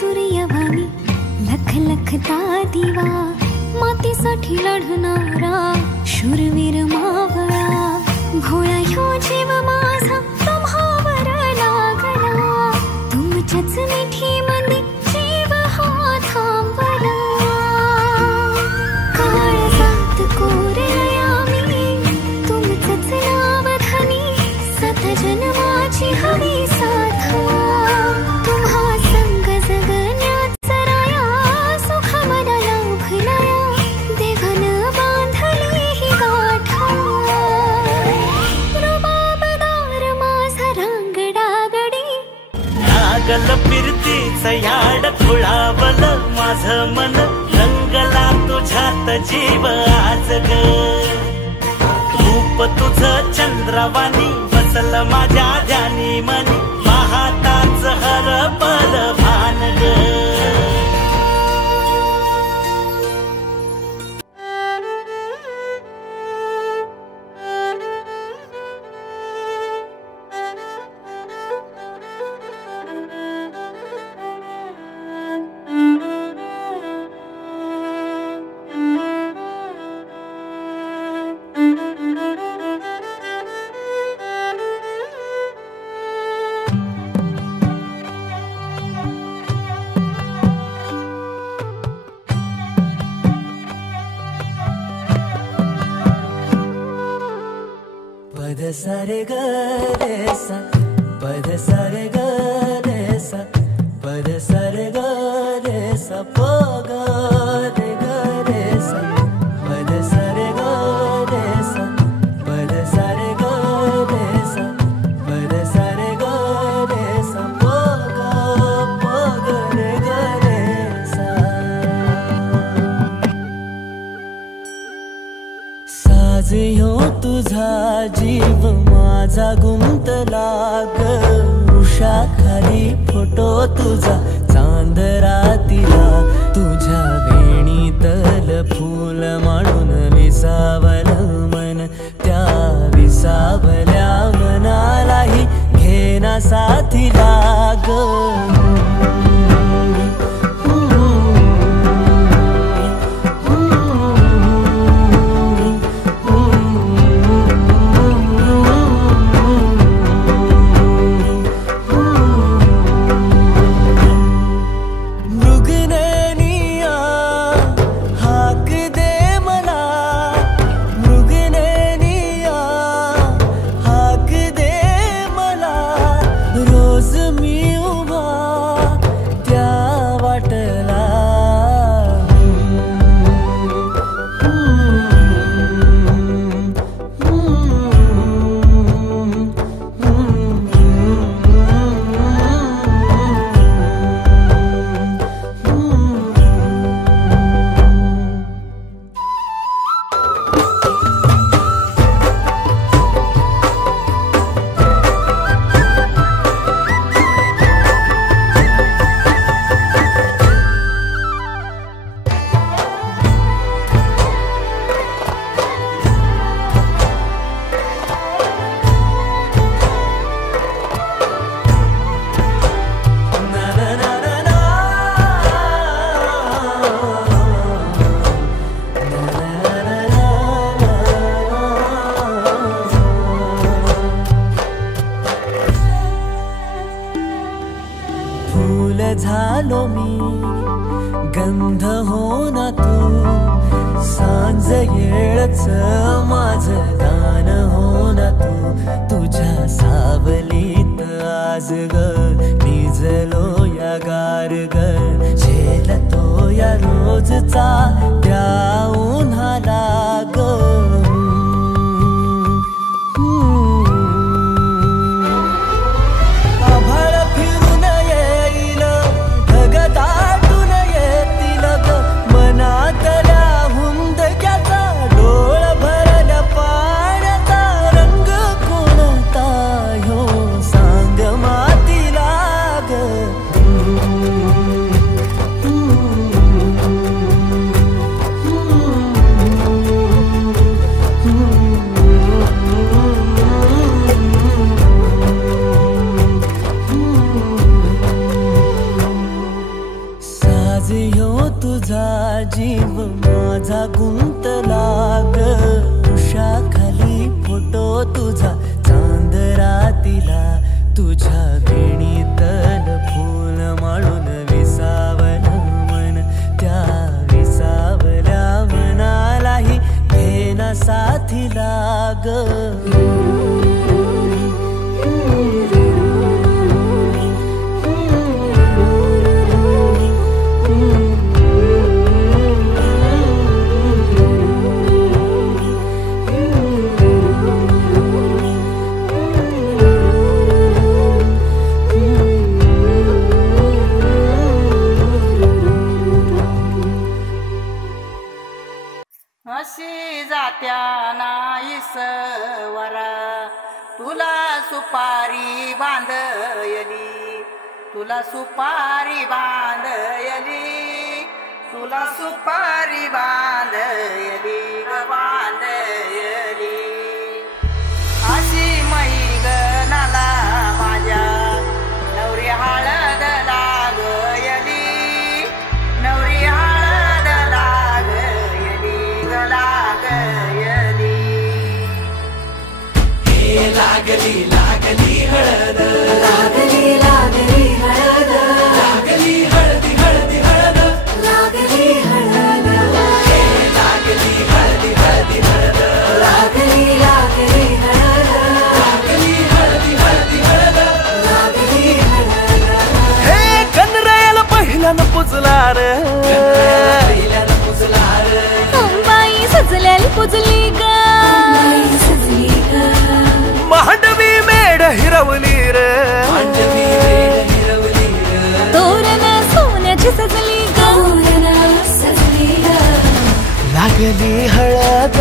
सूर्यवाणी लख लखता दिवा, मातीसाठी लढणारा शूरवीर मावळा, भोळा ह्यो जीव माझा तुम्हावर लागला, तुमच्याच मिठी मध्ये जीव हा थांबला. काळजात कोरया मी तुमचंच नाव धनी, सात जन्माची हवी साथ, तुम्हा संग जगण्याचा राया, सुख मला लाभलया, देवान बांधली ही गाठ. रुबाबदार माझा रांगडा गडी, लागल फिरतीच याड खुळावल माझं मन, रंगला तुझ्यात जीव आज ग. रूप तुझं चंद्रवाणी बसल माझ्या ध्यानी मनी, पाहताच हरपल भान ग. पद सारे ग रे सा, पद सारे ग रे सा, पद सारे ग रे सा, प ग रे ग रे सा, पद सारे ग रे सा, पद सारे ग रे सा, पद सारे ग रे सा, प ग रे ग रे सा. साज ह्यो तुझा जीव माझा गुंतला ग, उषाखाली फोटो तुझा चांद रातीला, तुझ्या वेणीतल फूल म्हणून विसावल मन, त्या विसावल्या मनालाही घेना साथीला ग. झालो मी गंध हो ना तू, सांज येळच माझं दान हो ना तू, तुझ्या सावलीत आज ग निजलो या गार ग, झेलतो या रोजचा त्या उन्हाला ग. तुझा जीव माझा गुंतला ग उषाखाली फोटो तुझा चांद रातीला तुझ्या वेणीतल फूल माळून विसावल मन त्या विसावल्या मनालाही घेना साथीला ग अशी जात्या नाईसवरा तुला सुपारी बांधयली तुला सुपारी बांधयली तुला सुपारी बांधयली बांधयली अशी मैगनाला माझ्या नवरी हळद लागयली नवरी हळद लागयली लागयली हे लागली लागली हळद लागली लागली हळद लागली हळदी हळदी हळद लागली हळद हे लागली हळदी हळदी हळद लागली लागली हळद लागली हळदी हळदी हळद लागली हळद हे कनरायाला पहिल्यानं पुजला रे पहिल्यानं पुजला रे अंबाई सजल्याल पुजली ग अंबाई सजली ग मांडवी मेढ हिरवली रे मांडवी मेढ हिरवली रे तोरण सोन्याची सजली ग तोरण सजली ग लागली हळद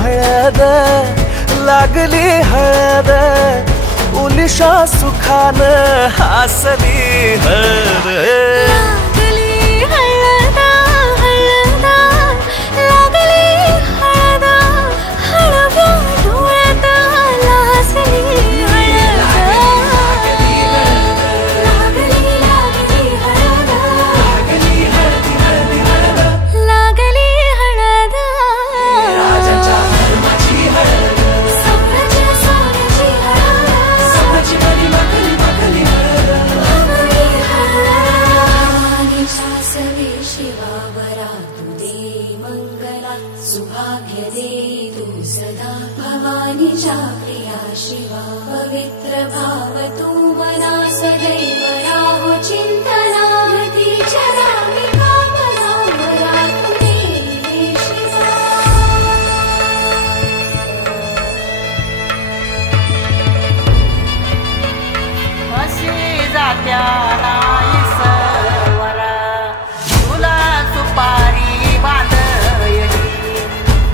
हळद लागली हळद उलिशा सुखान हसली हळद लागली हळद हळद लागली हळद हळव्या डोळ्यात लाजली हळद लागली लागली हळद लागली हळदी हळदी हळद लागली हळद राजाच्या धर्माची हळद सोन्याची सोन्याची हळद सोन्याची मणी माखली माखली हळद लागली हळद सासवे शिवावरा तू दे मंगला सुभाग्य दे तू सदा भवानीच्या प्रिया शिवा पवित्र भाव तू मना सदैव राहो चिंतनावतीच्या रामी कामना मला तू दे शिवा अशी जात्या नाईसवरा तुला सुपारी बांधयली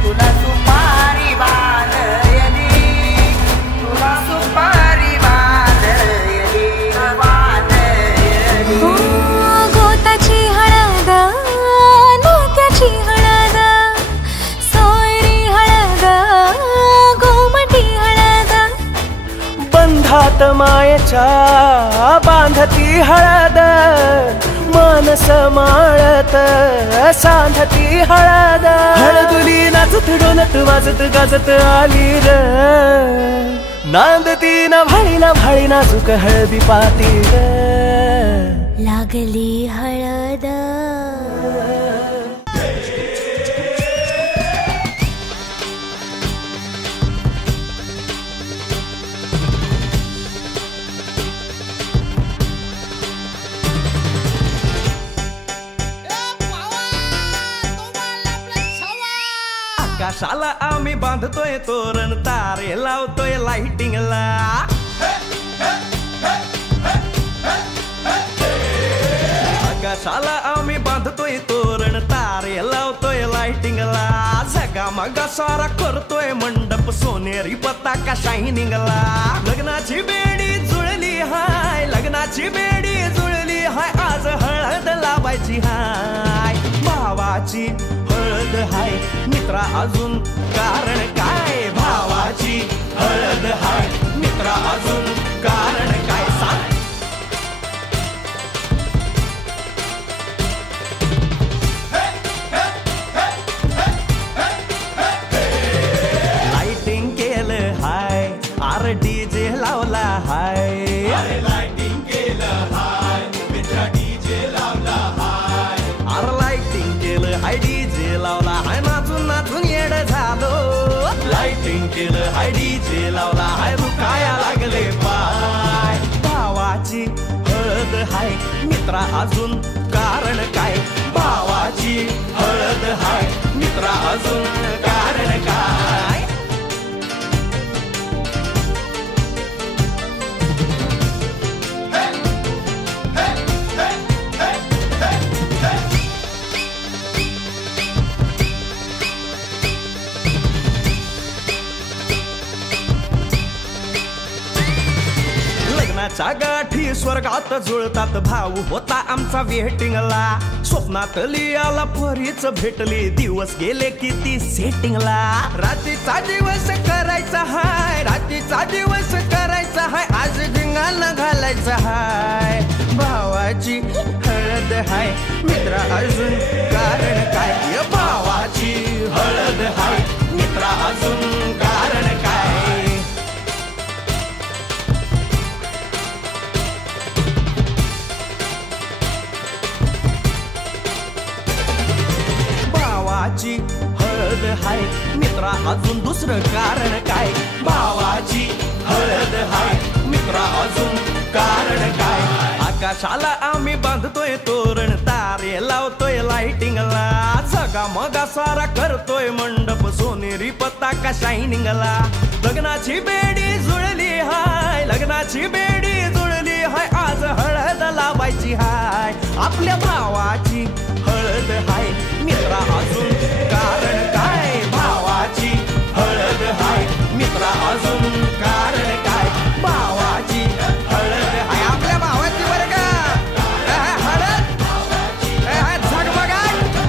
तुला सुपारी बांधयली तुला सुपारी बांधयली बांधयली गोताची हळद नात्याची हळद सोयरी हळद गोमटी हळद बंधात मायेच्या बांधती हळद मानस माळत सांधती हळद हळदुली नाचत डोलत वाजत गाजत आली र नांदती ना भाळी नाजूक हळदी पाती र लागली हळद आकाशाला आम्ही बांधतोय तोरण तारे लावतोय लाइटिंगला आकाशाला आम्ही बांधतोय तोरण तारे लावतोय लाइटिंगला झगा मगा सारा करतोय मंडप सोनेरी पताका शायनिंगला लग्नाची बेडी जुळली हाय लग्नाची बेडी जुळली हाय आज हळद लावायची हाय भावाची हळद हाय मित्रा अजून कारण काय भावाची हळद हाय मित्रा अजून कारण काय सांग केलं हाय डीजे लावला हाय दुखाया लागले पाय भावाची हळद हाय मित्रा अजून कारण काय भावाची हळद हाय मित्रा अजून कारण काय लग्नाच्या गाठी स्वर्गात जुळतात भाऊ होता आमचा वेटिंगला स्वप्नात लियाला परीच भेटली दिवस गेले किती सेटिंगला रात्रीचा दिवस करायचा हाय रात्रीचा दिवस करायचा हाय आज धिंगाणा घालायचा हाय भावाची हळद हाय मित्रा अजून कारण काय भावाची हळद हाय मित्रा अजून कारण काय भावाची हळद हाय मित्रा अजून दुसरं कारण काय भावाची हळद हाय मित्रा अजून कारण काय आकाशाला आम्ही बांधतोय तोरण तारे लावतोय लाइटिंगला सगा मगा सारा करतोय मंडप सोनेरी पताका शायनिंगला लग्नाची बेडी जुळली हाय लग्नाची बेडी जुळली हाय आज हळद लावायची हाय आपल्या भावाची हळद हाय मित्रा अजून कारण काय भावाची हळद हाय मित्रा अजून कारण काय भावाची हळद हाय आपल्या भावाची बरं का हळद झगमगाट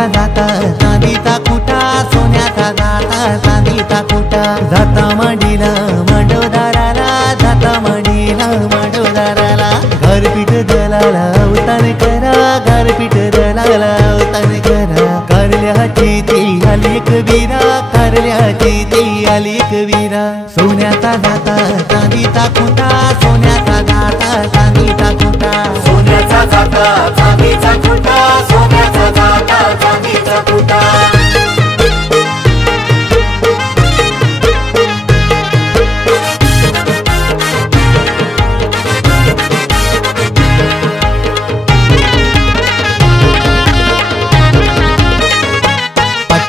सोन्याचा जाता चांदीचा कुटा, सोन्याचा जाता चांदीचा कुटा. जाता मांडीला मांडवदाराला, जाता मांडीला मांडवदाराला. गारपीट दलाला अवतान करा, गारपीट दलाला अवतान करा. कारल्याची ती आली एक वीरा, कारल्याची ती आली एक वीरा. सोन्याचा जाता चांदीचा कुटा, सोन्याचा जाता चांदीचा कुटा. सोन्याचा जाता चांदीचा कुटा, सोन्याचा जाता चांदीचा कुटा.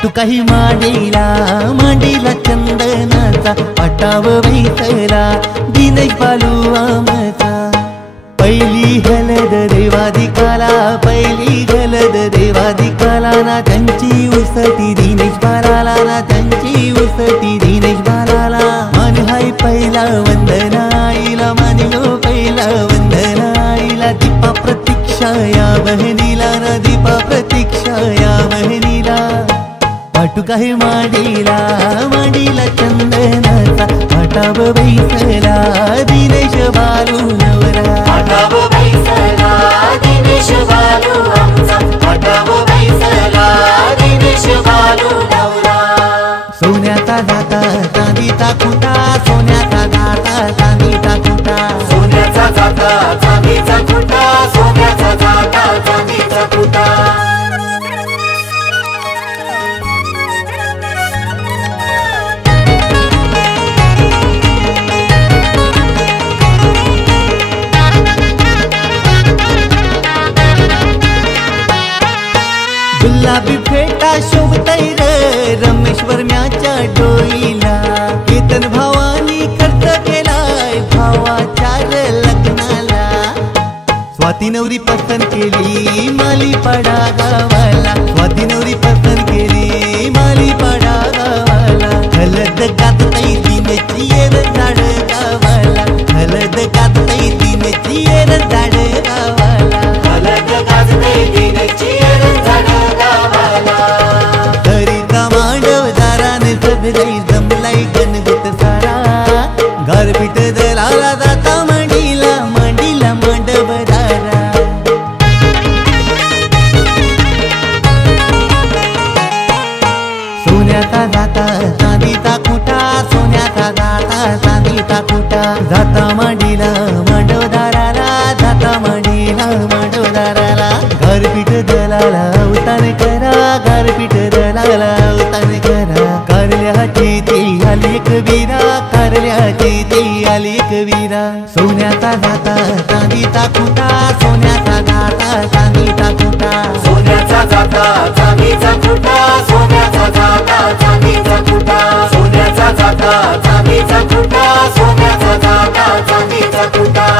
तू काही मांडीला मांडीला चंदनाचा पटाव बैसला दिनेश बालू आमचा. पहिली हलद देवादिकाला, पहिली हलद देवादिकाला ना त्यांची उसटी दिनेश बालाला, ना त्यांची उसटी दिनेश बालाला. मान हाय पहिला वंदनाईला, मानिलो पहिला वंदनाईला. दीपा प्रतीक्षा या बहिणीला ना, दीपा प्रतीक्षा या बहिणीला. पाटू काही मांडीला मांडीला चंदनाचा पाटाव बैसला दिनेश बालू नवरा. पाटाव बैसला दिनेश बालू आमचा, पाटाव बैसला दिनेश बालू नवरा. सोन्याचा जाता चांदीचा कुटा, सोन्याचा जाता चांदीचा कुटा. सोन्याचा जाता चांदीचा कुटा, सोन्याचा जाता चांदीचा कुटा. गुलाबी फेटा शोभतय र रमेश्वर म्याच्या डोईला. केतन भावानी खर्च केलाय भावाच्या लग्नाला. स्वाती नवरी पसंत केली माली पडा गावाला, स्वाती नवरी पसंत केली माली पडा गावाला. हलद गातई दिनची येर झाड गावाला, हलद गातई दिनची येर झाड गावाला. हलद गाजते दिनची येर झाड गावाला. तरीचा मांडवदाराने सगळी जमलाई गणगुत सारा. गारपीट दलाला जाता मांडीला मांडीला मांडवदारा. सोन्याचा जाता चांदीचा कुटा, सोन्याचा जाता चांदीचा कुटा. जाता मांडीला मांडवदाराला, जाता मांडीला मांडवदाराला. गारपीट दलाला अवतान करा, गारपीट दलाला अवतान करा. कारल्याची ती आली एक वीरा, कारल्याची ती आली एक वीरा. सोन्याचा जाता चांदीचा कुटा, सोन्याचा जाता चांदीचा कुटा. सोन्याचा जाता चांदीचा कुटा, सोन्याचा जाता चांदीचा कुटा. सोन्याचा जाता चांदीचा कुटा, सोन्याचा जाता चांदीचा कुटा.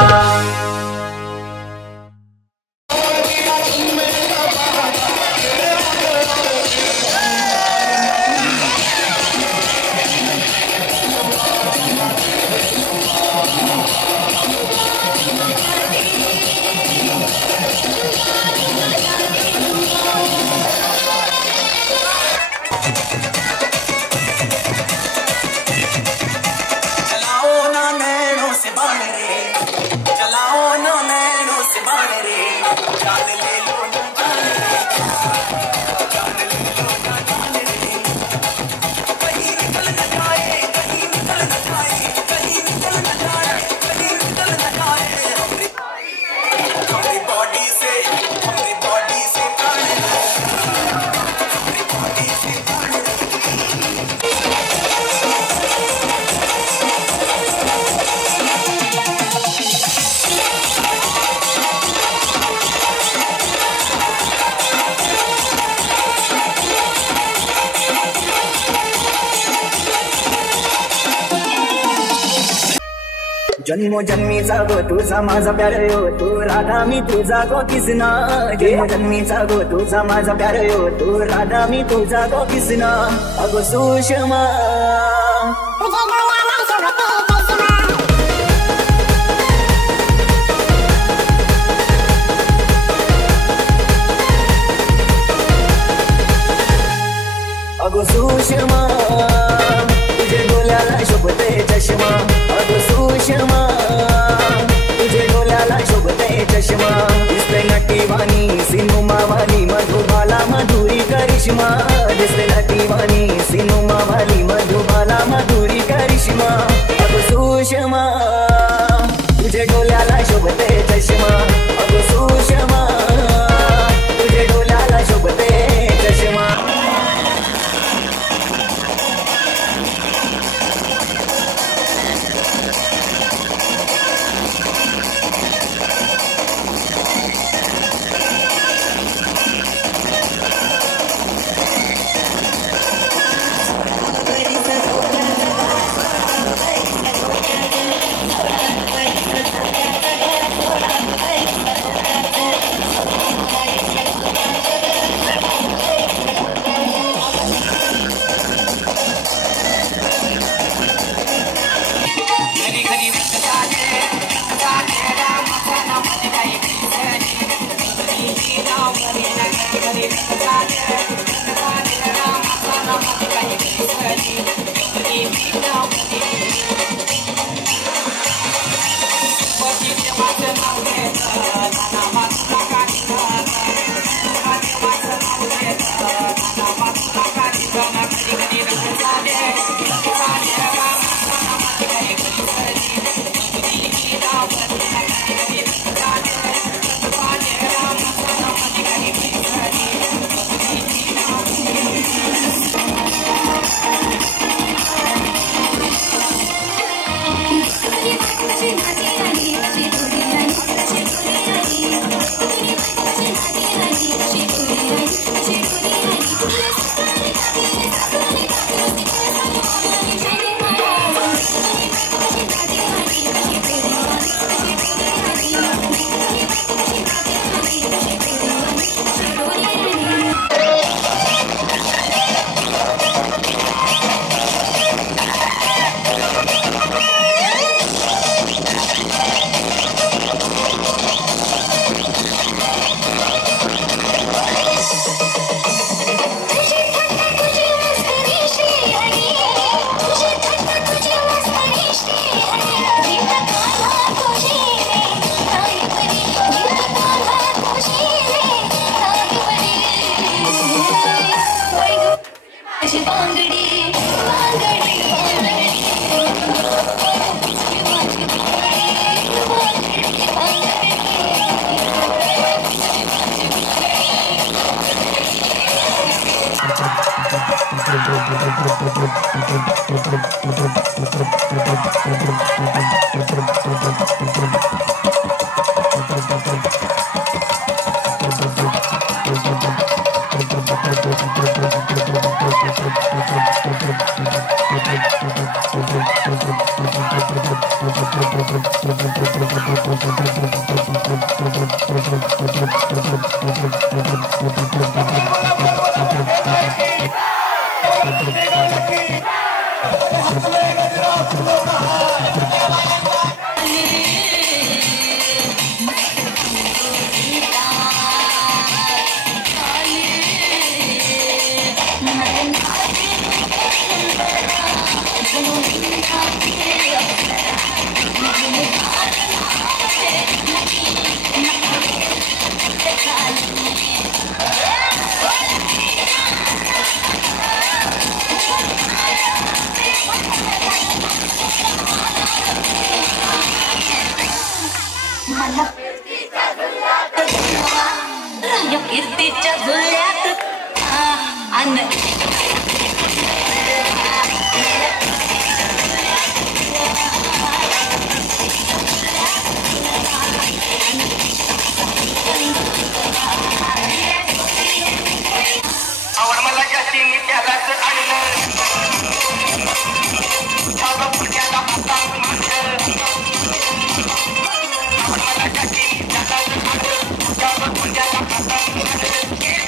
जन्मो जन्मीचा गो तुझा माझा प्यार यो तू राधा मी तुझा गो किसना. जन्मो जन्मीचा गो तुझा माझा प्यार यो तू राधा मी तुझा गो किसना. अगो सुषमा चष्मा अगं सुषमा तुझे डोल्याला शोभते चष्मा दिसते नटीवाणी सिनुमावाली मधुबाला मधुरी करिश्मा दिसते नटीवाणी सिनुमावाली मधुबाला मधुरी करिश्मा अगं सुषमा तुझे डोल्याला शोभते चष्मा अगं सुषमा तुझे डोल्याला शोभते चष्मा कीर्तीच्या झुल्यात आवड मला जास्ती त्यालाच आणलं पुढच्याला हातात मागलं आवड मला जास्ती त्यालाच आणलं पुढच्याला हातात मागलं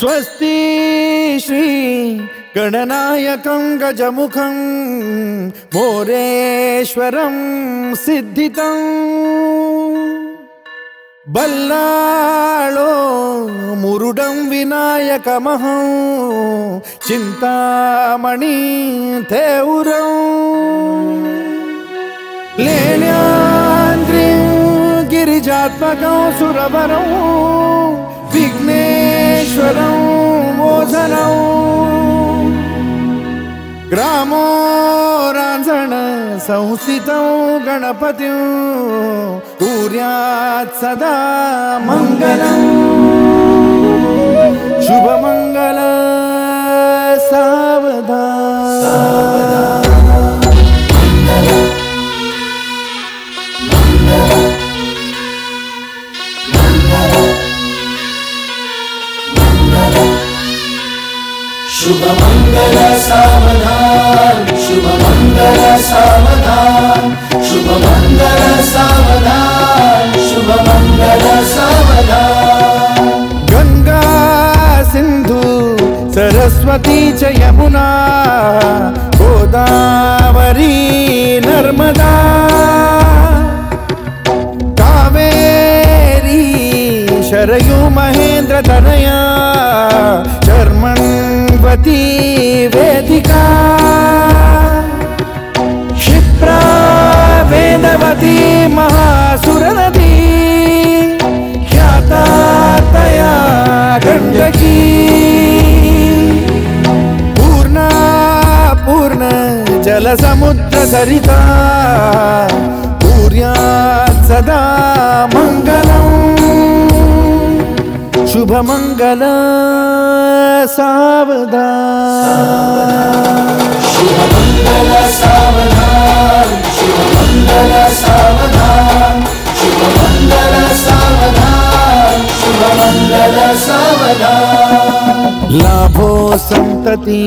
स्वस्ति श्री गणनायकं गजमुखं मोरेश्वरं सिद्धितं बल्लाळो मुरुडं विनायकमहं चिंतामणि थेउरं लेण्याद्रिं गिरिजात्मकं सुरवरं विघ्नेश्वरं मोचनं ग्रामो रांझण संस्थितं गणपतिं कुर्यात् सदा मंगलं शुभमंगल सावधान शुभ मंगल सावधान शुभ मंगल सावधान शुभ मंगल सावधान शुभ मंगल सावधान गंगा सिंधु सरस्वती च यमुना गोदावरी नर्मदा कावेरी शरयू महेंद्र तनया चर्मण्वती वेदिका क्षिप्रा वेदवती महासुरनदी ख्याता तया गण्डकी पूर्णा पूर्ण जलसमुद्र सरिता कुर्यात् सदा मंगलम् शुभ मंगल सावधान शुभ मंगल सावधान शुभ मंगल सावधान शुभ मंगल सावधान शुभ मंगल सावधान लाभो संतति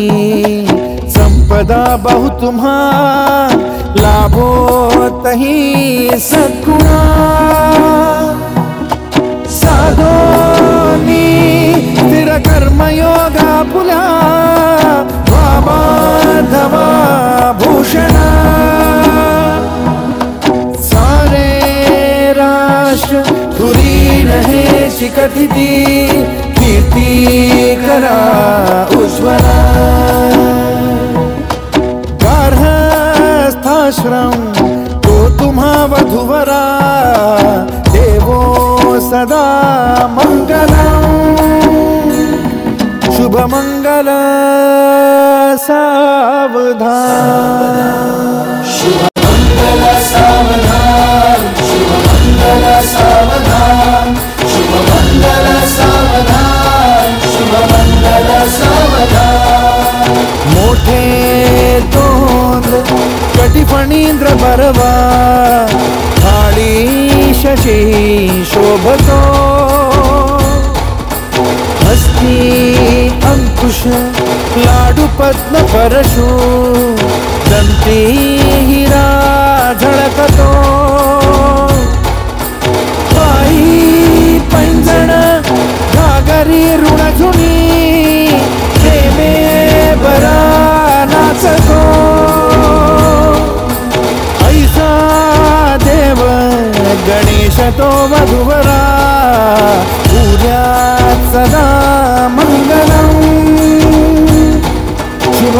संपदा बहु तुम्हा लाभो तही सद्गुणा साधोनी स्थिर कर्मयोगा पुला वामाधवा भूषणा सारे राष्ट्र तुरी रहे शिखतिथि कीर्ति करा उज्ज्वला गार्हस्थाश्रम तो तुम्हा वधुवरा देवो सदा मंगलम् शुभ मंगल सावधान शुभ मंगल सावधान शुभ मंगल सावधान शुभ मंगल सावधान शुभ मंगल सावधान मोठे तोंड कटिफणींद्र बरवा थाळी शशी शोभतो हस्ती अंकुश लाडू पद्म परशु दंती हिरा झळकतो पायी पैंजण घागरी ऋणझुनी प्रेमे बरा नाचतो ऐसा देव गणेश तो वधुवरा पूर्यात् सदा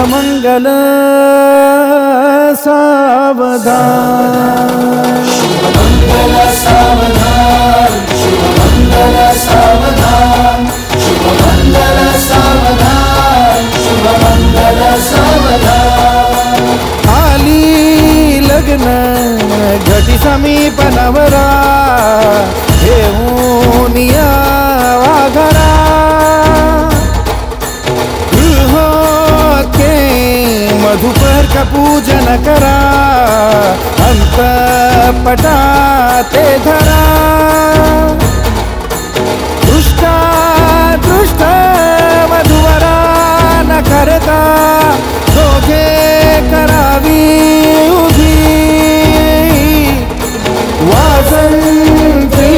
शुभमंगल सावधान शुभमंगल सावधान शुभमंगल सावधान शुभमंगल सावधान शुभमंगल सावधान आली लग्न घटी समीप नवरा घेऊन यावा घरा गृहोके मधुपर का पूजन करा अंतपटा ते धरा दृष्टा दृष्ट मधुवरा न करता दोघे करावी उभी वासंती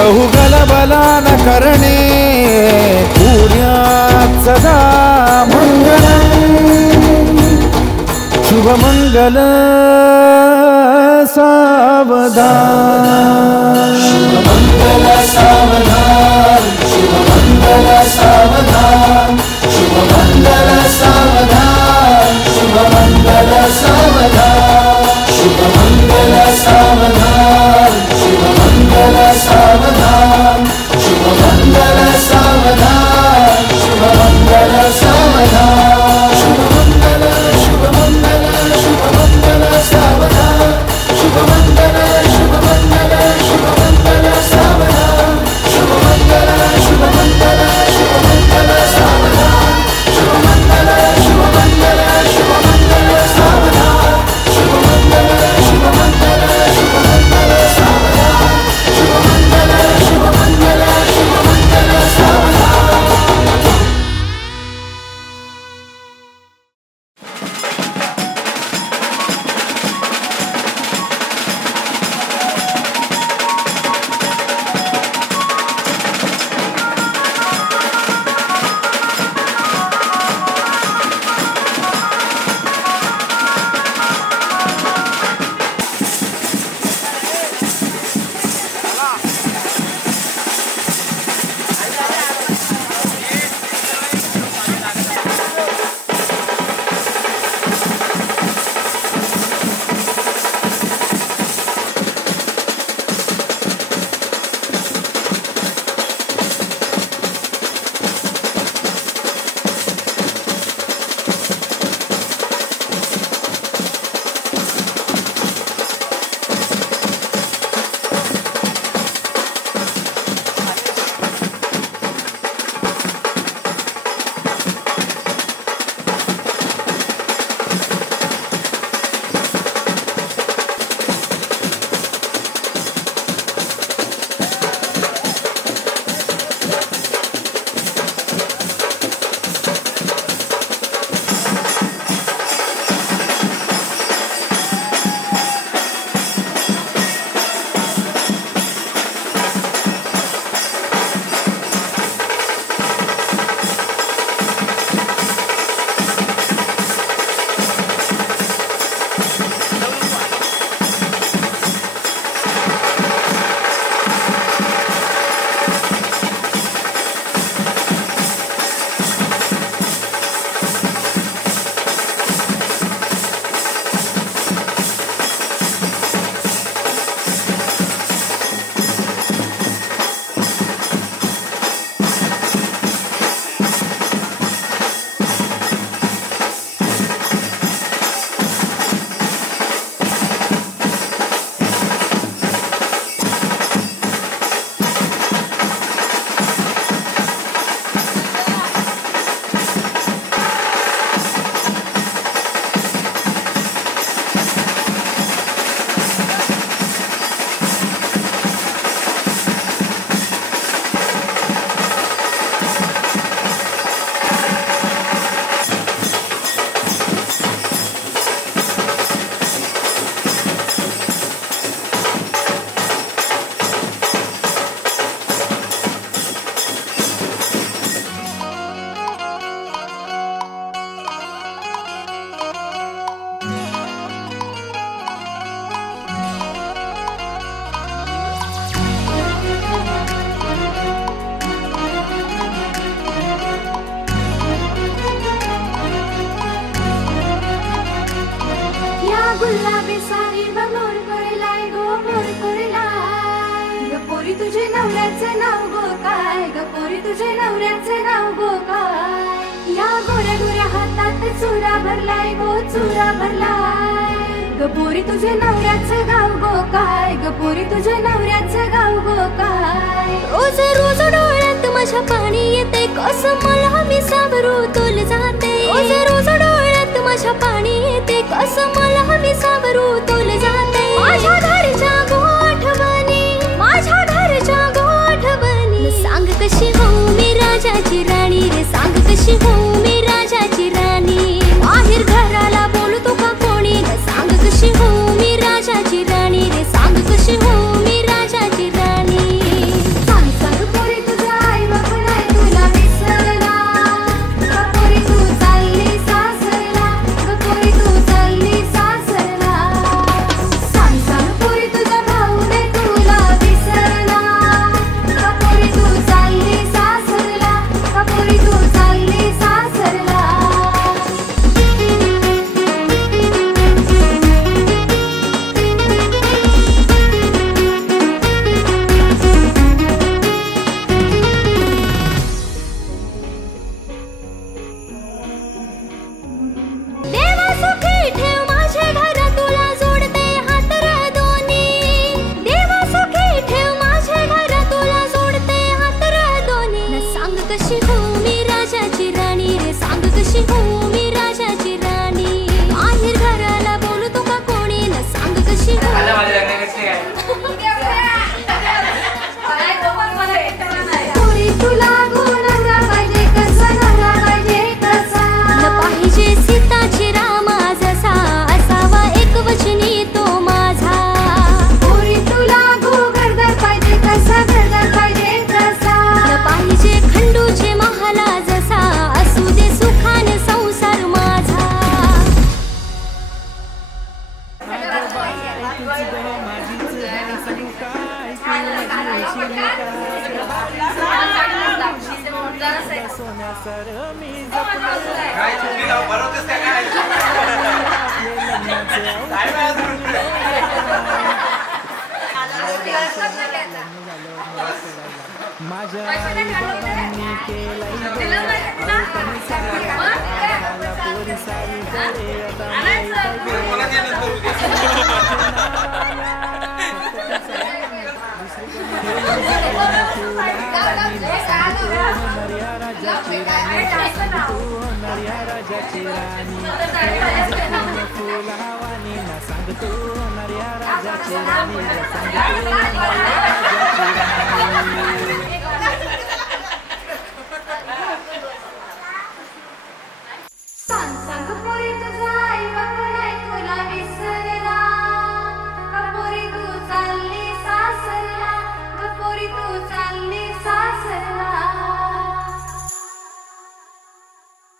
बहुगलबला न करणे पूर्यात सदा मंगलम् शुभमंगल सावधान शुभमंगल सावधान शुभमंगल सावधान शुभमंगल सावधान शुभमंगल सावधान शुभमंगल सावधान शुभमंगल सावधान शुभमंगल सावधान शुभमंगल सावधान शुभमंगल शुभमंगल शुभमंगल सावधान शुभमंगल शुभमंगल शुभमंगल सावधान शुभमंगल गुलाबी साडी मोर करलाय गो मोर करलाय ग पोरी तुझे नवऱ्याचं नाव गो काय ग पोरी तुझे नवऱ्याचं नाव गो काय या गोऱ्या गोऱ्या हातात चुरा भरलाय गो चुरा भरलाय ग पोरी तुझे नवऱ्याचं गाव गो काय ग पोरी तुझे नवऱ्याचं गाव गो काय रोज रोज डोळ्यात माझ्या पाणी येते कसं मला मी सावरू तोल जाते रोज रोज डोळ्यात माझ्या पाणी येते कसं मला मी सावरू तोल जाते माझ्या घरच्या गोठवणी माझ्या घरच्या गोठवणी सांग कशी हो मी राजाची राणी रे सांग कशी हो मी राजाची राणी बाहेर घराला बोलतो का कोणी ग सांग कशी हो मी राजाची राणी रे सांग कशी हो मी राजाची राणी सांग सांग पोरी तुझा आई बाप नाही तुला विसरला ग पोरी तू चालली सासरला ग पोरी तू चालली सासरला सांग सांग पोरी तुझा भाऊ नाही तुला विसरला ग पोरी तू चालली सासरला ग पोरी तू चालली सासरला देवा सुखी ठेव माझे घर तुला जोडते हात र दोन्ही देवा सुखी ठेव माझे घर तुला जोडते हात र दोन्ही न सांग कशी हो मी राजाची राणी रे सांग कशी हो मी राजाची राणी बाहेर घराला बोलतो का कोणी न सांग कशी हो पोरी तुला गुणवरा पाहिजे कसा नवरा पाहिजे कसा न पाहिजे सीताची रामा जसा असावा एक वचनी तो माझा पोरी तुला घरदार पाहिजे कसा घरदार पाहिजे कसा न पाहिजे खंडूचे महाला जसा असू दे सुखाने संसार माझा काय चुकी नाव बरोबरच काय माझ्या आईबाबांनी केलाय पोरी सारी करे आता राजाची राणी फुलावानी ना सांगतो नर्या राजाची राणी सांगतो